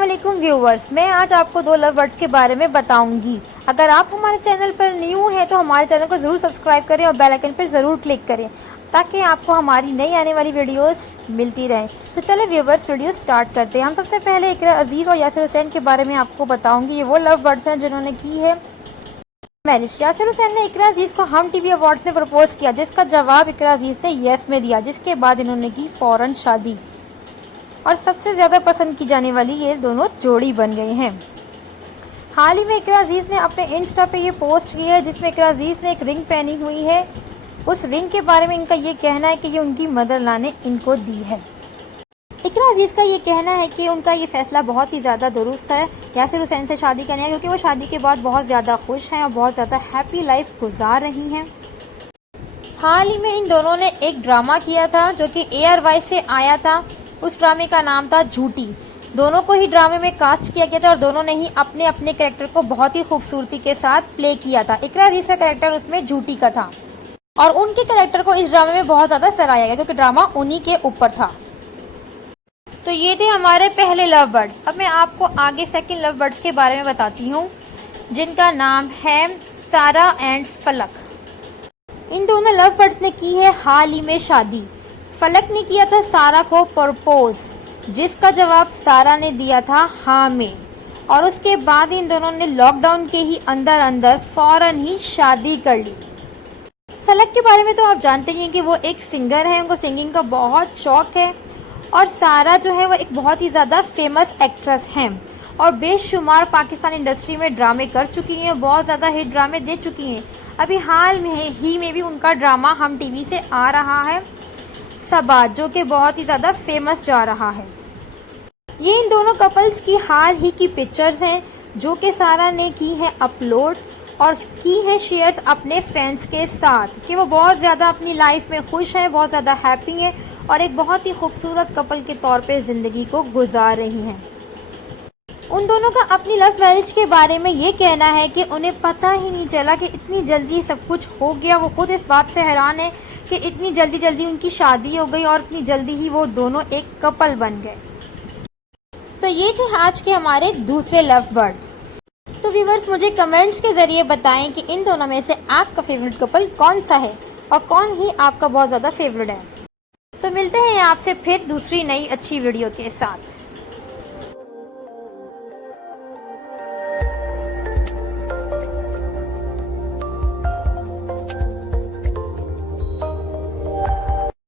अस्सलामुअलैकुम व्यूवर्स, मैं आज आपको दो लव बर्ड्स के बारे में बताऊंगी। अगर आप हमारे चैनल पर न्यू हैं तो हमारे चैनल को ज़रूर सब्सक्राइब करें और बेल आइकन पर ज़रूर क्लिक करें ताकि आपको हमारी नई आने वाली वीडियोस मिलती रहें। तो चले व्यूवर्स, वीडियो स्टार्ट करते हैं। हम सबसे पहले इकरा अजीज़ और यासिर हुसैन के बारे में आपको बताऊँगी। ये वो लव बर्ड्स हैं जिन्होंने की है मैरिज। यासिर हुसैन ने इकरा अजीज़ को हम टीवी अवार्ड्स में प्रपोज किया, जिसका जवाब इकरा अजीज़ ने येस में दिया, जिसके बाद इन्होंने की फ़ौरन शादी और सबसे ज़्यादा पसंद की जाने वाली ये दोनों जोड़ी बन गए हैं। हाल ही में इकरा अजीज़ ने अपने इंस्टा पे ये पोस्ट की है जिसमें इकरा अजीज़ ने एक रिंग पहनी हुई है। उस रिंग के बारे में इनका ये कहना है कि ये उनकी मदर-इन-लॉ ने इनको दी है। इकरा अजीज़ का ये कहना है कि उनका ये फ़ैसला बहुत ही ज़्यादा दुरुस्त है यासिर हुसैन से शादी करने का, क्योंकि वो शादी के बाद बहुत ज़्यादा खुश हैं और बहुत ज़्यादा हैप्पी लाइफ गुजार रही हैं। हाल ही में इन दोनों ने एक ड्रामा किया था जो कि ARY से आया था। उस ड्रामे का नाम था झूठी। दोनों को ही ड्रामे में कास्ट किया गया था और दोनों ने ही अपने अपने कैरेक्टर को बहुत ही खूबसूरती के साथ प्ले किया था। इकरा अजीज़ का कैरेक्टर उसमें झूठी का था और उनके कैरेक्टर को इस ड्रामे में बहुत ज़्यादा सराहा गया क्योंकि ड्रामा उन्हीं के ऊपर था। तो ये थे हमारे पहले लव बर्ड्स। अब मैं आपको आगे सेकंड लव बर्ड्स के बारे में बताती हूँ जिनका नाम है सारा एंड फलक। इन दोनों लव बर्ड्स ने की है हाल ही में शादी। फलक ने किया था सारा को प्रपोज, जिसका जवाब सारा ने दिया था हाँ में, और उसके बाद इन दोनों ने लॉकडाउन के ही अंदर अंदर फौरन ही शादी कर ली। फलक के बारे में तो आप जानते ही हैं कि वो एक सिंगर है, उनको सिंगिंग का बहुत शौक है, और सारा जो है वो एक बहुत ही ज़्यादा फेमस एक्ट्रेस हैं और बेशुमार पाकिस्तानी इंडस्ट्री में ड्रामे कर चुकी हैं, बहुत ज़्यादा हिट ड्रामे दे चुकी हैं। अभी हाल में भी उनका ड्रामा हम टीवी से आ रहा है सबा, जो कि बहुत ही ज़्यादा फेमस जा रहा है। ये इन दोनों कपल्स की हाल ही की पिक्चर्स हैं जो कि सारा ने की है अपलोड और की है शेयर्स अपने फैंस के साथ कि वो बहुत ज़्यादा अपनी लाइफ में खुश हैं, बहुत ज़्यादा हैप्पी हैं और एक बहुत ही खूबसूरत कपल के तौर पे ज़िंदगी को गुजार रही हैं। उन दोनों का अपनी लव मैरिज के बारे में ये कहना है कि उन्हें पता ही नहीं चला कि इतनी जल्दी सब कुछ हो गया। वो खुद इस बात से हैरान है कि इतनी जल्दी उनकी शादी हो गई और इतनी जल्दी ही वो दोनों एक कपल बन गए। तो ये थे आज के हमारे दूसरे लव बर्ड्स। तो व्यूअर्स, मुझे कमेंट्स के ज़रिए बताएं कि इन दोनों में से आपका फेवरेट कपल कौन सा है और कौन ही आपका बहुत ज़्यादा फेवरेट है। तो मिलते हैं आपसे फिर दूसरी नई अच्छी वीडियो के साथ।